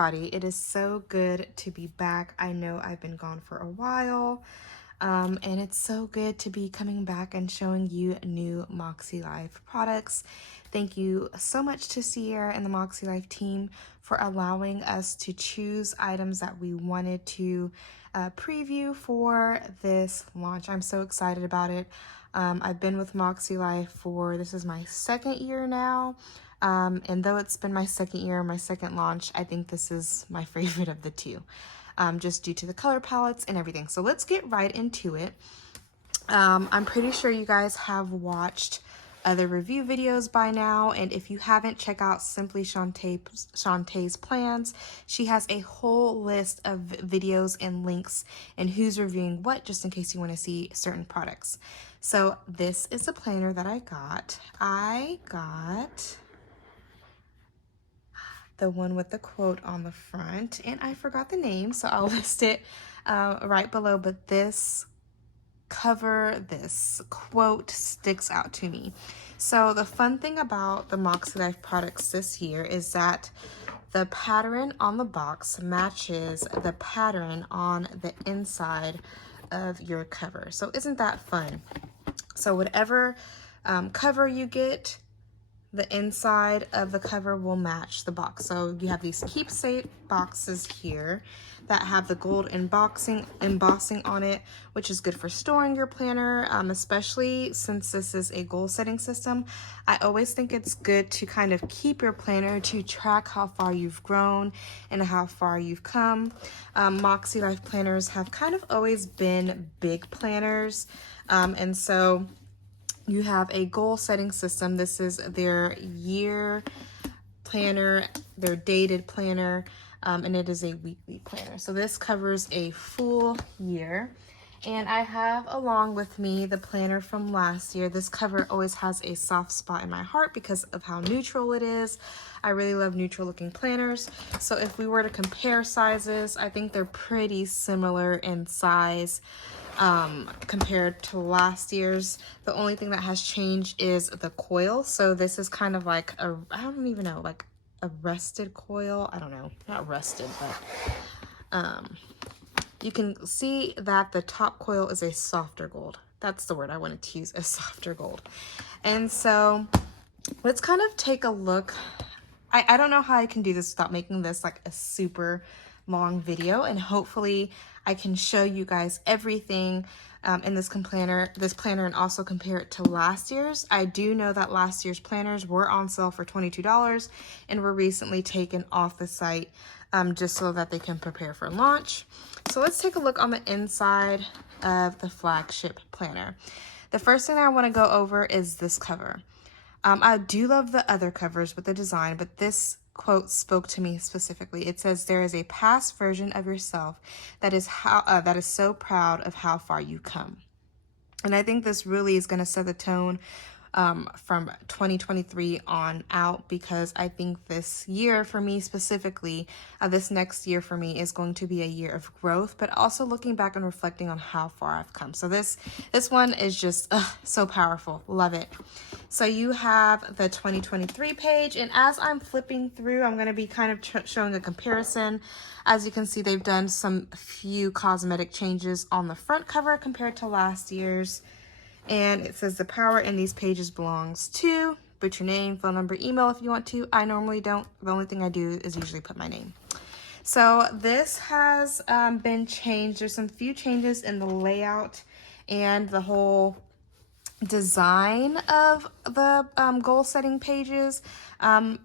everybody. It is so good to be back. I know I've been gone for a while, and it's so good to be coming back and showing you new MakseLife products. Thank you so much to Sierra and the MakseLife team for allowing us to choose items that we wanted to preview for this launch. I'm so excited about it. I've been with MakseLife for, this is my second year now. And though it's been my second year, my second launch, I think this is my favorite of the two, just due to the color palettes and everything. So let's get right into it. I'm pretty sure you guys have watched other review videos by now, and if you haven't, check out Simply Shantae's plans. She has a whole list of videos and links and who's reviewing what, just in case you want to see certain products. So this is a planner that I got. The one with the quote on the front, and I forgot the name, so I'll list it right below, but this cover, this quote sticks out to me. So the fun thing about the MakseLife products this year is that the pattern on the box matches the pattern on the inside of your cover. So isn't that fun? So whatever cover you get, the inside of the cover will match the box. So you have these keepsake boxes here that have the gold embossing on it, which is good for storing your planner, especially since this is a goal setting system. I always think it's good to kind of keep your planner to track how far you've grown and how far you've come. MakseLife planners have kind of always been big planners, and so you have a goal setting system. This is their year planner, their dated planner, and it is a weekly planner. So this covers a full year. And I have along with me the planner from last year. This cover always has a soft spot in my heart because of how neutral it is. I really love neutral looking planners. So if we were to compare sizes, I think they're pretty similar in size. Compared to last year's. The only thing that has changed is the coil. So this is kind of like a, I don't even know, like a rusted coil. I don't know, not rusted, but you can see that the top coil is a softer gold. That's the word I wanted to use, a softer gold. And so let's kind of take a look. I don't know how I can do this without making this like a super long video, and hopefully I can show you guys everything in this planner, and also compare it to last year's. I do know that last year's planners were on sale for $22 and were recently taken off the site just so that they can prepare for launch. So let's take a look on the inside of the flagship planner. The first thing I want to go over is this cover. I do love the other covers with the design, but this quote spoke to me specifically. It says, "There is a past version of yourself that is so proud of how far you come." And I think this really is going to set the tone from 2023 on out, because I think this year for me specifically, this next year for me is going to be a year of growth, but also looking back and reflecting on how far I've come. So this one is just so powerful. Love it. So you have the 2023 page, and as I'm flipping through, I'm going to be kind of showing a comparison. As you can see, they've done some few cosmetic changes on the front cover compared to last year's. And it says the power in these pages belongs to, put your name, phone number, email if you want to. I normally don't. The only thing I do is usually put my name. So this has been changed. There's some few changes in the layout and the whole design of the goal setting pages,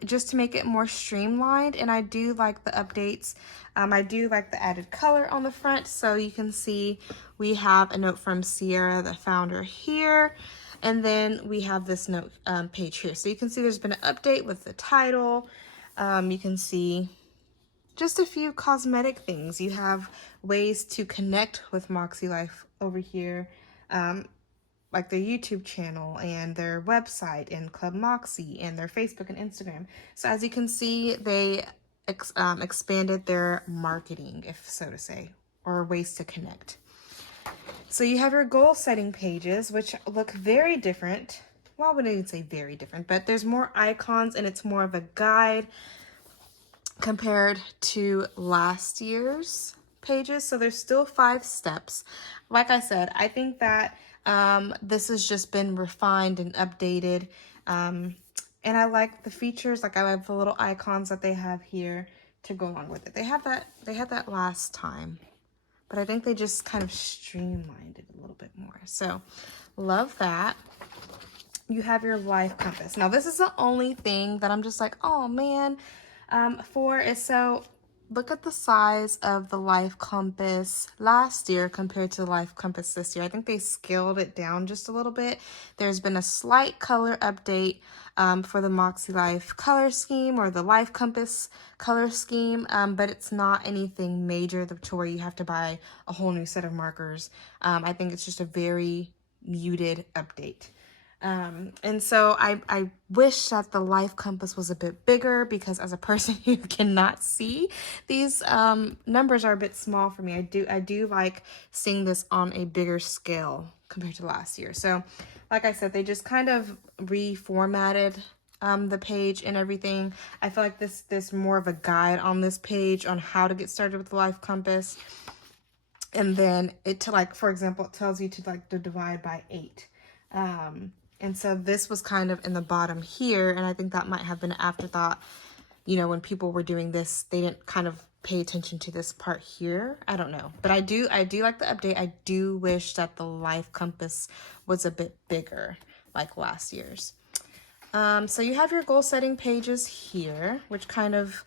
just to make it more streamlined. And I do like the updates. I do like the added color on the front. So you can see we have a note from Sierra, the founder, here. And then we have this note page here. So you can see there's been an update with the title. You can see just a few cosmetic things. You have ways to connect with MakseLife over here, like their YouTube channel and their website and Club Moxie and their Facebook and Instagram. So as you can see, they expanded their marketing, if so to say, or ways to connect. So you have your goal setting pages, which look very different. Well, I wouldn't even say very different, but there's more icons and it's more of a guide. compared to last year's pages. So there's still 5 steps. Like I said, I think that this has just been refined and updated. And I like the features. Like I like the little icons that they have here to go along with it. They had that last time, but I think they just kind of streamlined it a little bit more. So love that. You have your life compass. Now this is the only thing that I'm just like, oh man, for is so look at the size of the life compass last year compared to the life compass this year. I think they scaled it down just a little bit. There's been a slight color update for the MakseLife color scheme or the life compass color scheme, but it's not anything major to where you have to buy a whole new set of markers. I think it's just a very muted update. And so I wish that the life compass was a bit bigger, because as a person who cannot see, these numbers are a bit small for me. I do like seeing this on a bigger scale compared to last year. So like I said, they just kind of reformatted the page and everything. I feel like there's more of a guide on this page on how to get started with the life compass. And then for example, it tells you to divide by 8. And so this was kind of in the bottom here, and I think that might have been an afterthought. You know, when people were doing this, they didn't kind of pay attention to this part here. I don't know, but I do like the update. I do wish that the life compass was a bit bigger like last year's. So you have your goal setting pages here, which kind of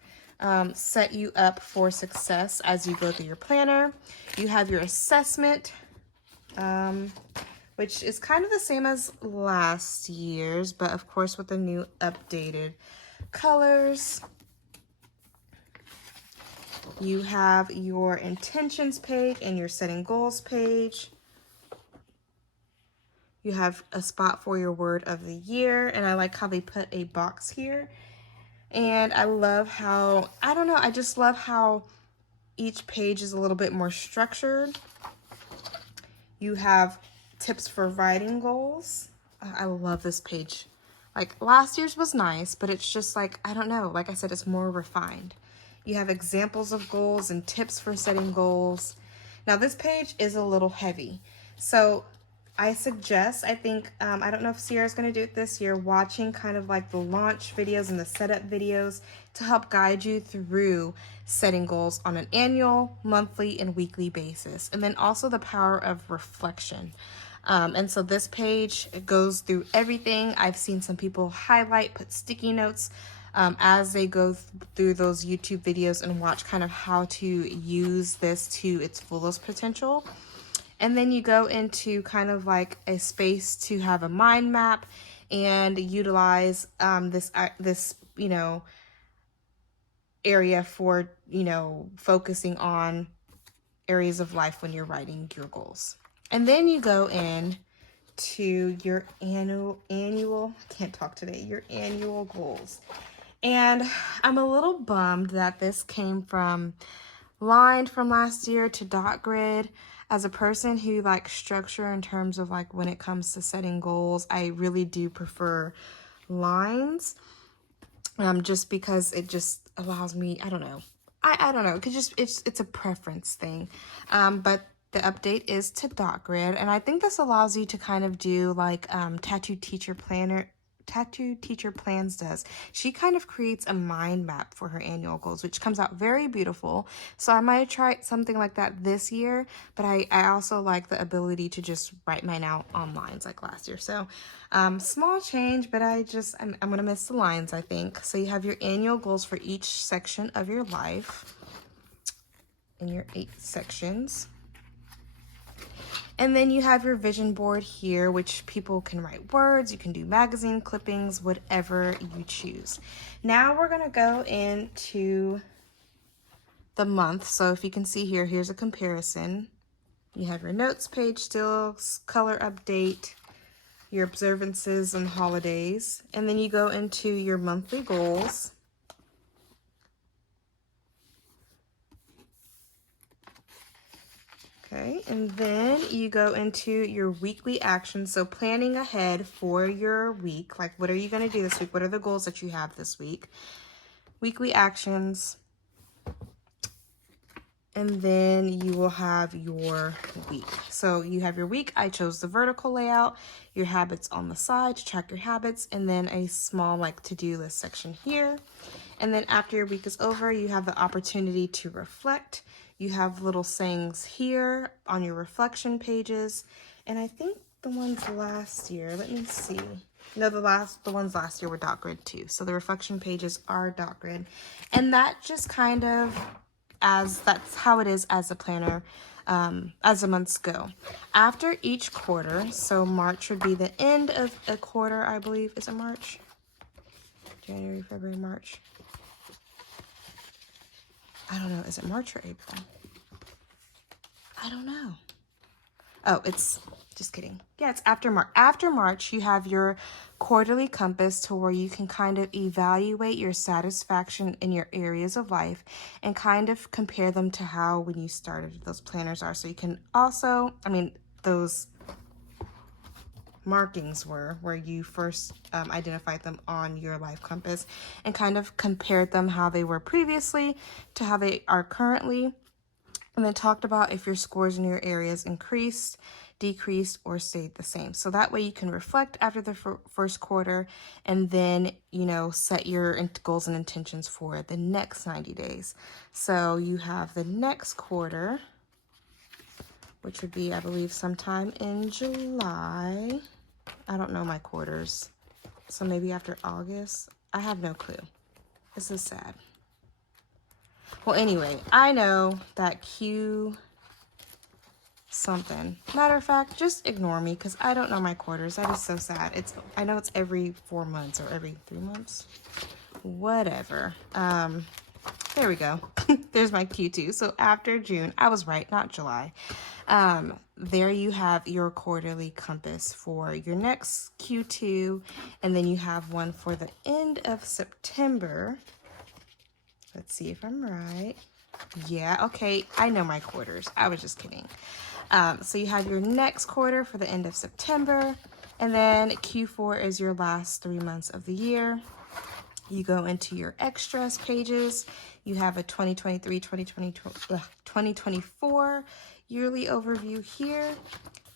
set you up for success as you go through your planner. You have your assessment, which is kind of the same as last year's, but of course with the new updated colors. You have your intentions page and your setting goals page. You have a spot for your word of the year, and I like how they put a box here. And I love how, I don't know, I just love how each page is a little bit more structured. You have tips for writing goals. I love this page. Like last year's was nice, but it's just like, I don't know, like I said, it's more refined. You have examples of goals and tips for setting goals. Now this page is a little heavy. So I suggest, I think, I don't know if Sierra's going to do it this year, watching kind of like the launch videos and the setup videos to help guide you through setting goals on an annual, monthly, and weekly basis. And then also the power of reflection. And so this page, it goes through everything. I've seen some people highlight, put sticky notes as they go through those YouTube videos and watch kind of how to use this to its fullest potential. And then you go into kind of like a space to have a mind map and utilize this you know, area for, you know, focusing on areas of life when you're writing your goals. And then you go in to your annual can't talk today, your annual goals. And I'm a little bummed that this came from lined from last year to dot grid. As a person who likes structure in terms of like when it comes to setting goals, I really do prefer lines, just because it just allows me, I don't know. I don't know. It could just, it's a preference thing. But the update is to dot grid, and I think this allows you to kind of do like Tattoo Teacher Plans does. She kind of creates a mind map for her annual goals, which comes out very beautiful. So I might try something like that this year, but I also like the ability to just write mine out on lines like last year. So small change, but I'm gonna miss the lines, I think. So you have your annual goals for each section of your life in your 8 sections. And then you have your vision board here, which people can write words, you can do magazine clippings, whatever you choose. Now we're gonna go into the month. So if you can see here, here's a comparison. You have your notes page still, color update, your observances and holidays, and then you go into your monthly goals. Okay, and then you go into your weekly actions. So planning ahead for your week, like what are you going to do this week? What are the goals that you have this week? weekly actions, and then you will have your week. So you have your week. I chose the vertical layout, your habits on the side to track your habits, and then a small like to-do list section here. And then after your week is over, you have the opportunity to reflect. You have little sayings here on your reflection pages. And I think the ones last year, let me see. No, the ones last year were dot grid too. So the reflection pages are dot grid. And that just kind of, that's how it is as a planner as the months go. After each quarter, so March would be the end of a quarter, I believe. Is it March? January, February, March. I don't know. Is it March or April? I don't know. Oh, it's just kidding. Yeah, it's after March. After March, you have your quarterly compass to where you can kind of evaluate your satisfaction in your areas of life and kind of compare them to how when you started those planners are. So you can also, those markings were where you first identified them on your life compass and kind of compared them how they were previously to how they are currently. And then talked about if your scores in your areas increased, decreased, or stayed the same. So that way you can reflect after the first quarter and then, set your goals and intentions for the next 90 days. So you have the next quarter, which would be, I believe, sometime in July. I don't know my quarters. So maybe after August. I have no clue. This is sad. Well, anyway, I know that Q something. Matter of fact, just ignore me because I don't know my quarters. That is so sad. I know it's every 4 months or every 3 months. Whatever. There we go. There's my Q2. So after June, I was right, not July. There you have your quarterly compass for your next Q2, and then you have one for the end of September. Let's see if I'm right. Yeah, okay, I know my quarters. I was just kidding. So you have your next quarter for the end of September, and then Q4 is your last 3 months of the year. You go into your extras pages. You have a 2024 yearly overview here.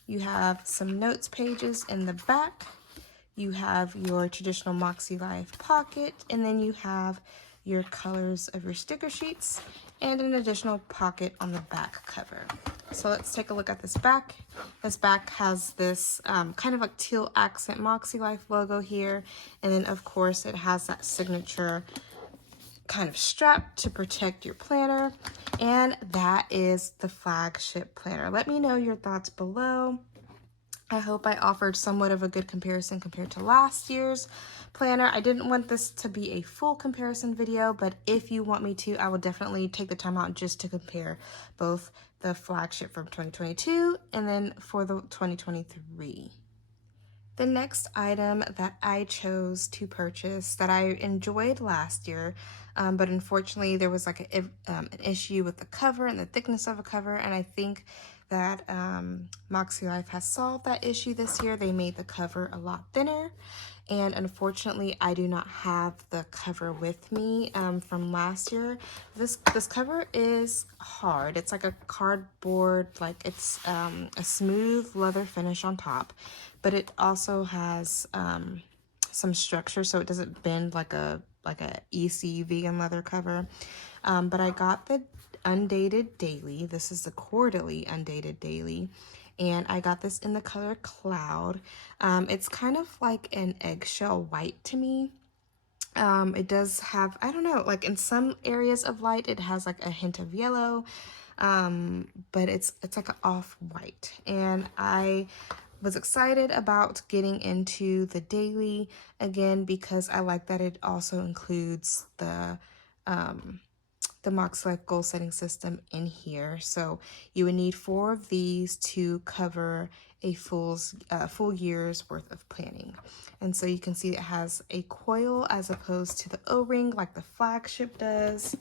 You have some notes pages in the back. You have your traditional MakseLife pocket, and then you have your colors of your sticker sheets and an additional pocket on the back cover. So let's take a look at this back. This back has this kind of like teal accent MakseLife logo here. And then of course it has that signature kind of strap to protect your planner. And that is the flagship planner. Let me know your thoughts below. I hope I offered somewhat of a good comparison compared to last year's planner. I didn't want this to be a full comparison video, but if you want me to, I will definitely take the time out just to compare both the flagship from 2022 and then for the 2023. The next item that I chose to purchase that I enjoyed last year, but unfortunately there was like an issue with the cover and the thickness of a cover, and I think that MakseLife has solved that issue this year. They made the cover a lot thinner, and unfortunately I do not have the cover with me from last year. This cover is hard. It's like a cardboard, like it's a smooth leather finish on top, but it also has some structure so it doesn't bend like a EC vegan leather cover. But I got the undated daily. This is the quarterly undated daily, and I got this in the color Cloud. It's kind of like an eggshell white to me. It does have, I don't know, like in some areas of light it has like a hint of yellow, but it's like an off-white, and I was excited about getting into the daily again because I like that it also includes the MakseLife goal setting system in here. So you would need 4 of these to cover a full year's worth of planning. And so you can see it has a coil as opposed to the O-ring like the flagship does.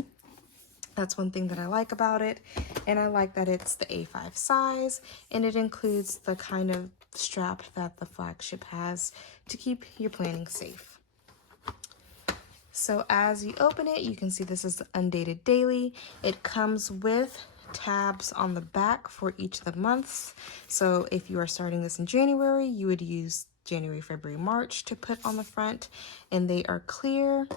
That's one thing that I like about it. And I like that it's the A5 size, and it includes the kind of strap that the flagship has to keep your planning safe. So as you open it, you can see this is the Undated Daily. It comes with tabs on the back for each of the months. So if you are starting this in January, you would use January, February, March to put on the front, and they are clear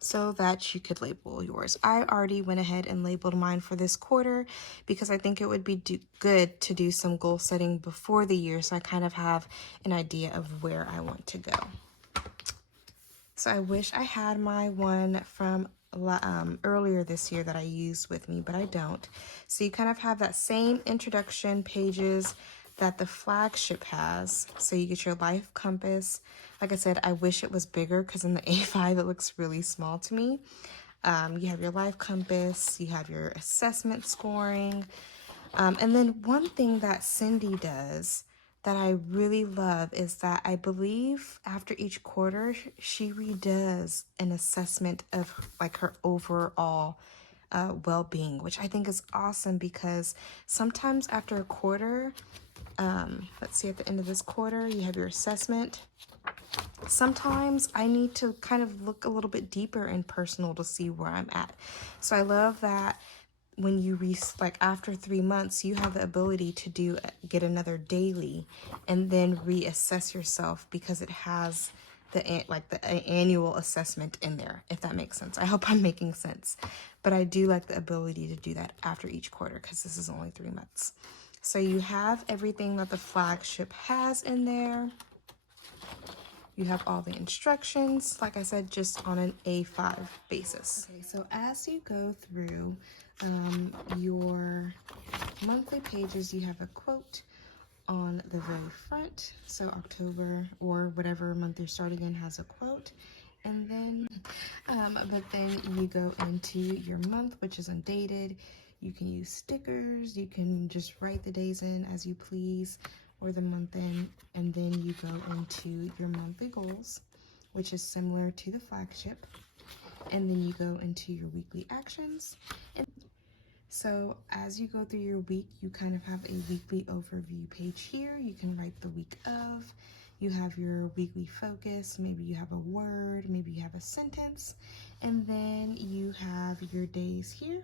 so that you could label yours. I already went ahead and labeled mine for this quarter because I think it would be good to do some goal setting before the year, so I kind of have an idea of where I want to go. So I wish I had my one from earlier this year that I used with me, but I don't. So you kind of have that same introduction pages that the flagship has. So you get your life compass. Like I said, I wish it was bigger because in the A5 it looks really small to me. You have your life compass, you have your assessment scoring. And then one thing that Cindy does that I really love is that I believe after each quarter, she redoes an assessment of like her overall well-being, which I think is awesome because sometimes after a quarter, let's see, at the end of this quarter, you have your assessment. Sometimes I need to kind of look a little bit deeper and personal to see where I'm at. So I love that when you like after 3 months, you have the ability to get another daily and then reassess yourself because it has the annual assessment in there, if that makes sense. I hope I'm making sense, but I do like the ability to do that after each quarter because this is only 3 months. So you have everything that the flagship has in there. You have all the instructions, like I said, just on an A5 basis. Okay, so as you go through your monthly pages, you have a quote on the very front. So October or whatever month you're starting in has a quote. And then, but then you go into your month, which is undated. You can use stickers. You can just write the days in as you please, or the month in, and then you go into your monthly goals, which is similar to the flagship, and then you go into your weekly actions. And so as you go through your week, you kind of have a weekly overview page here. You can write the week of, you have your weekly focus, maybe you have a word, maybe you have a sentence, and then you have your days here,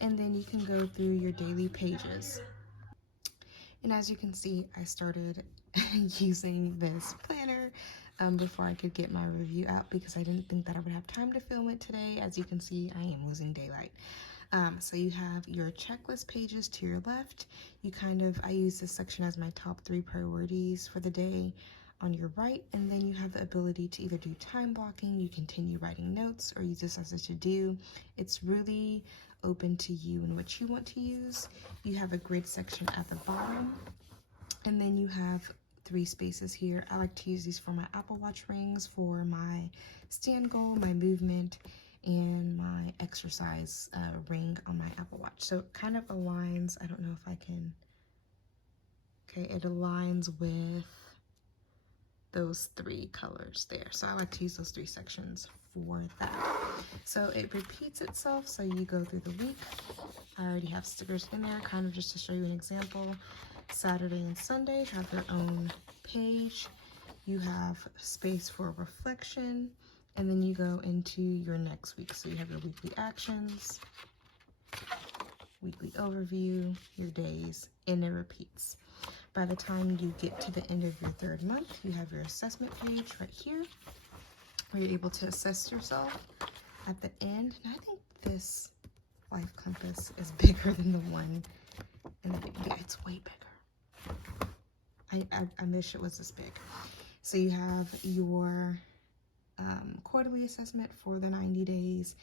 and then you can go through your daily pages. And as you can see, I started using this planner before I could get my review out because I didn't think that I would have time to film it today. As you can see, I am losing daylight. So you have your checklist pages to your left. I use this section as my top 3 priorities for the day on your right, and then you have the ability to either do time blocking, you continue writing notes, or use this as a to-do. It's really open to you and what you want to use. You have a grid section at the bottom, and then you have 3 spaces here. I like to use these for my Apple Watch rings, for my stand goal, my movement, and my exercise ring on my Apple Watch. So it kind of aligns, I don't know if I can, okay, it aligns with those 3 colors there. So I like to use those 3 sections for that. So it repeats itself, so you go through the week. I already have stickers in there, kind of just to show you an example. Saturday and Sunday have their own page. You have space for reflection, and then you go into your next week. So you have your weekly actions, weekly overview, your days, and it repeats. By the time you get to the end of your 3rd month, you have your assessment page right here, where you're able to assess yourself at the end. And I think this life compass is bigger than the one in the beginning. Yeah, it's way bigger. I wish it was this big. So you have your quarterly assessment for the 90 days.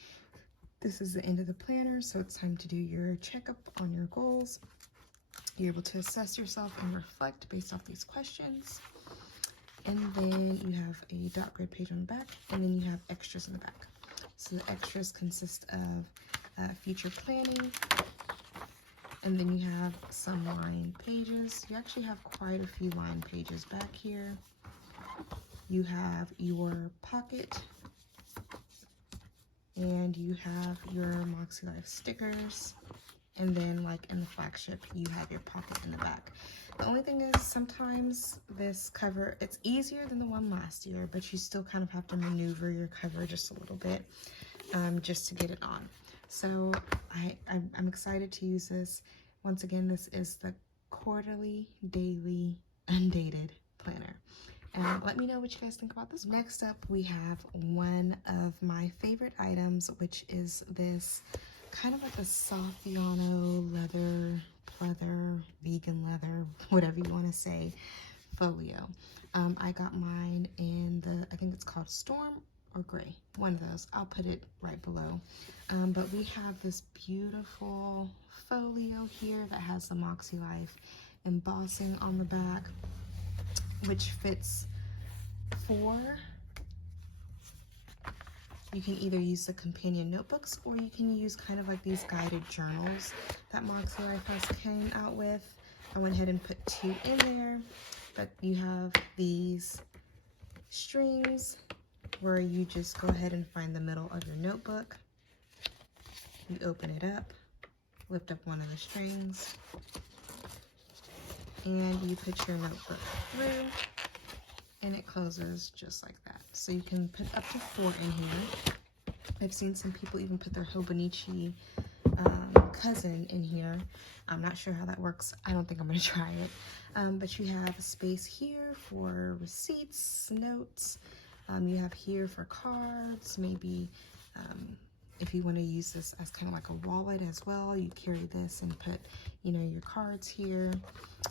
This is the end of the planner, so it's time to do your checkup on your goals. You're able to assess yourself and reflect based off these questions. And then you have a dot grid page on the back, and then you have extras in the back. So the extras consist of future planning, and then you have some line pages. You actually have quite a few line pages back here. You have your pocket, and you have your MakseLife stickers. And then like in the flagship, you have your pocket in the back. The only thing is sometimes this cover, it's easier than the one last year, but you still kind of have to maneuver your cover just a little bit just to get it on. So I'm excited to use this. Once again, this is the quarterly, daily, undated planner. And let me know what you guys think about this one. Next up, we have one of my favorite items, which is this kind of like a Saffiano leather, pleather, vegan leather, whatever you want to say, folio. I got mine in the, I think it's called Storm or Gray, one of those. I'll put it right below. But we have this beautiful folio here that has the MakseLife embossing on the back, which fits for, you can either use the companion notebooks or you can use kind of like these guided journals that MakseLife has came out with. I went ahead and put 2 in there, but you have these strings where you just go ahead and find the middle of your notebook. You open it up, lift up one of the strings, and you put your notebook through, and it closes just like that. So you can put up to 4 in here. I've seen some people even put their Hobonichi cousin in here. I'm not sure how that works. I don't think I'm gonna try it. But you have a space here for receipts, notes. You have here for cards, maybe if you want to use this as kind of like a wallet as well, you carry this and put, you know, your cards here.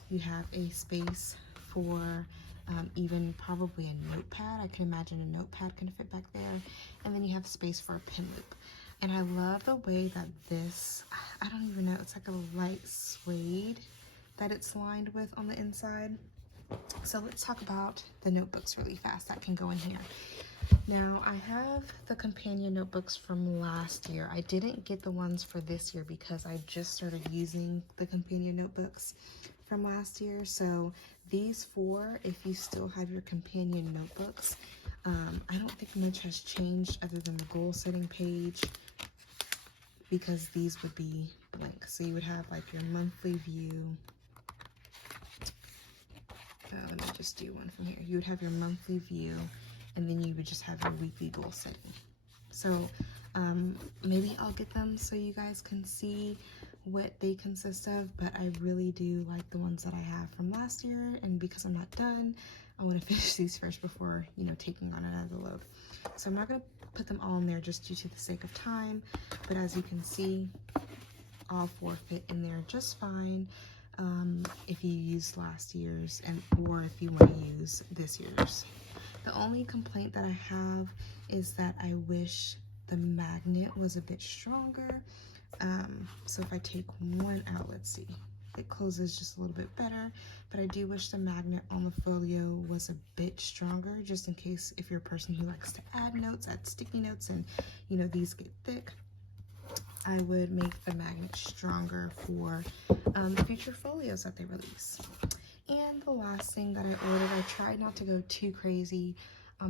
You have a space for even probably a notepad. I can imagine a notepad can fit back there. And then you have space for a pen loop. And I love the way that this, I don't even know, it's like a light suede that it's lined with on the inside. So let's talk about the notebooks really fast that can go in here. Now I have the companion notebooks from last year. I didn't get the ones for this year because I just started using the companion notebooks from last year. So these 4, if you still have your companion notebooks, I don't think much has changed other than the goal setting page, because these would be blank. So you would have like your monthly view. Let me just do one from here. You would have your monthly view, and then you would just have your weekly goal setting. So maybe I'll get them so you guys can see what they consist of, but I really do like the ones that I have from last year, and because I'm not done, I want to finish these first before, you know, taking on another load. So I'm not going to put them all in there just due to the sake of time, but as you can see, all 4 fit in there just fine. If you used last year's or if you want to use this year's. The only complaint that I have is that I wish the magnet was a bit stronger. So if I take one out, let's see, it closes just a little bit better, but I do wish the magnet on the folio was a bit stronger, just in case if you're a person who likes to add notes, add sticky notes, and you know, these get thick. I would make the magnet stronger for future folios that they release. And the last thing that I ordered, I tried not to go too crazy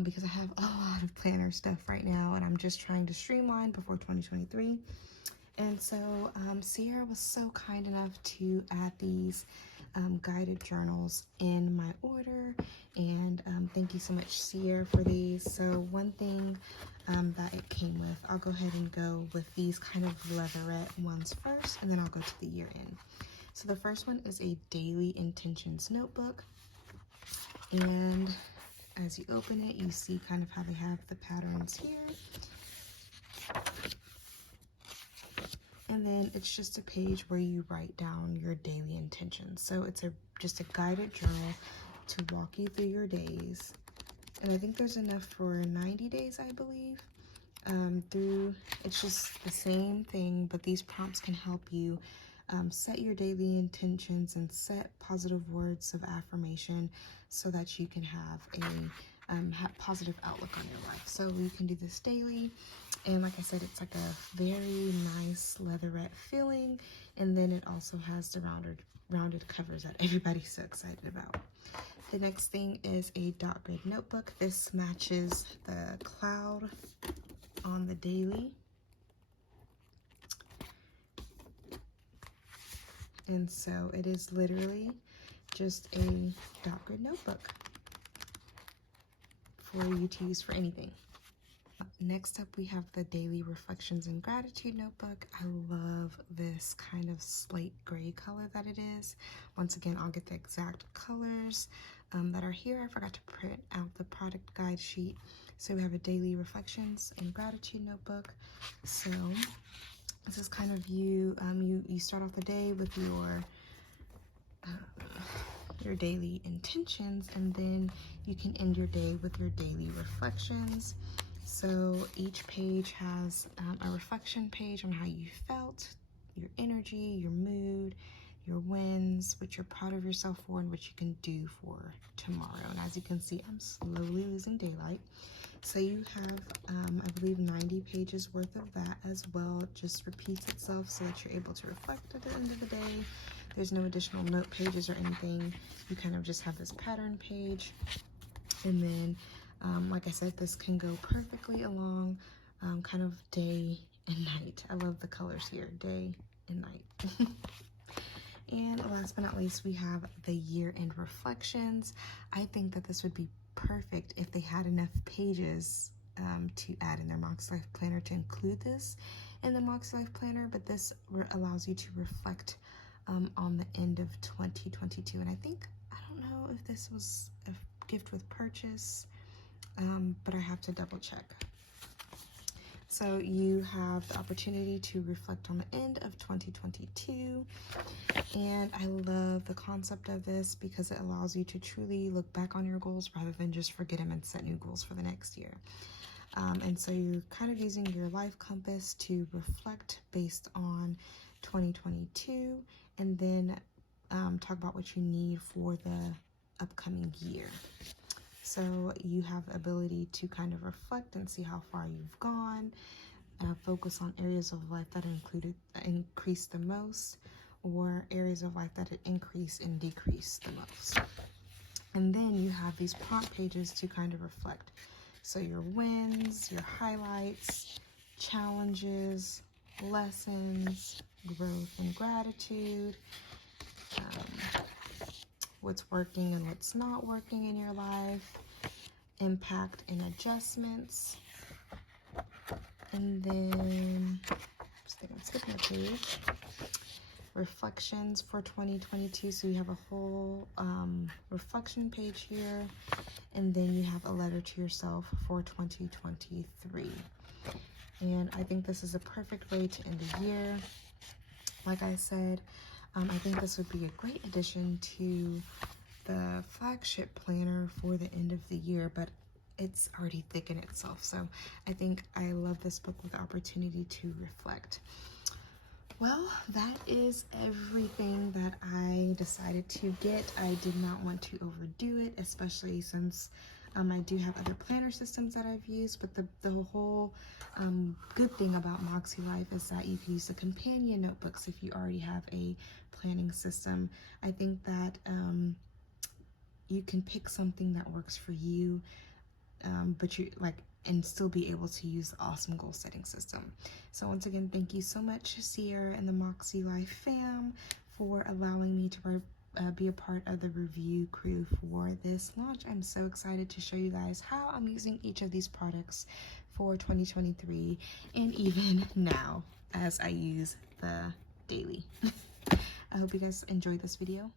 because I have a lot of planner stuff right now, and I'm just trying to streamline before 2023. And so Sierra was so kind enough to add these guided journals in my order, and thank you so much, Sierra, for these. So one thing that it came with, I'll go ahead and go with these kind of leatherette ones first, and then I'll go to the year end. So the first one is a daily intentions notebook, and as you open it, you see kind of how they have the patterns here. And then it's just a page where you write down your daily intentions. So it's just a guided journal to walk you through your days. And I think there's enough for 90 days, I believe. It's just the same thing, but these prompts can help you set your daily intentions and set positive words of affirmation so that you can have a positive outlook on your life. So you can do this daily, and like I said, it's like a very nice leatherette feeling, and then it also has the rounded covers that everybody's so excited about. The next thing is a dot grid notebook. This matches the cloud on the daily. And so it is literally just a dot grid notebook for you to use for anything. Next up, we have the Daily Reflections and Gratitude Notebook. I love this kind of slate gray color that it is. Once again, I'll get the exact colors that are here. I forgot to print out the product guide sheet. So we have a Daily Reflections and Gratitude Notebook. So this is kind of you start off the day with your daily intentions, and then you can end your day with your daily reflections. So each page has a reflection page on how you felt, your energy, your mood, your wins, what you're proud of yourself for, and what you can do for tomorrow. And as you can see, I'm slowly losing daylight. So you have, I believe, 90 pages worth of that as well. It just repeats itself so that you're able to reflect at the end of the day. There's no additional note pages or anything. You kind of just have this pattern page. And then, like I said, this can go perfectly along kind of day and night. I love the colors here, day and night. And last but not least, we have the year-end reflections. I think that this would be perfect if they had enough pages to add in their MakseLife planner to include this in the MakseLife planner, but this allows you to reflect on the end of 2022. And I don't know if this was a gift with purchase, but I have to double check. So you have the opportunity to reflect on the end of 2022. And I love the concept of this because it allows you to truly look back on your goals rather than just forget them and set new goals for the next year. And so you're kind of using your life compass to reflect based on 2022, and then talk about what you need for the upcoming year. So you have the ability to kind of reflect and see how far you've gone, focus on areas of life that increase the most, or areas of life that increase and decrease the most. And then you have these prompt pages to kind of reflect. So your wins, your highlights, challenges, lessons, growth and gratitude, what's working and what's not working in your life, impact and adjustments. And then, I'm skipping a page, reflections for 2022. So you have a whole reflection page here, and then you have a letter to yourself for 2023. And I think this is a perfect way to end the year. Like I said, I think this would be a great addition to the flagship planner for the end of the year, but it's already thick in itself. So I think I love this book with the opportunity to reflect. Well, that is everything that I decided to get. I did not want to overdo it, especially since I do have other planner systems that I've used, but the whole good thing about MakseLife is that you can use the companion notebooks if you already have a planning system. I think that you can pick something that works for you, but and still be able to use the awesome goal setting system. So once again, thank you so much, Sierra and the MakseLife fam, for allowing me to be a part of the review crew for this launch. I'm so excited to show you guys how I'm using each of these products for 2023 and even now as I use the daily. I hope you guys enjoyed this video.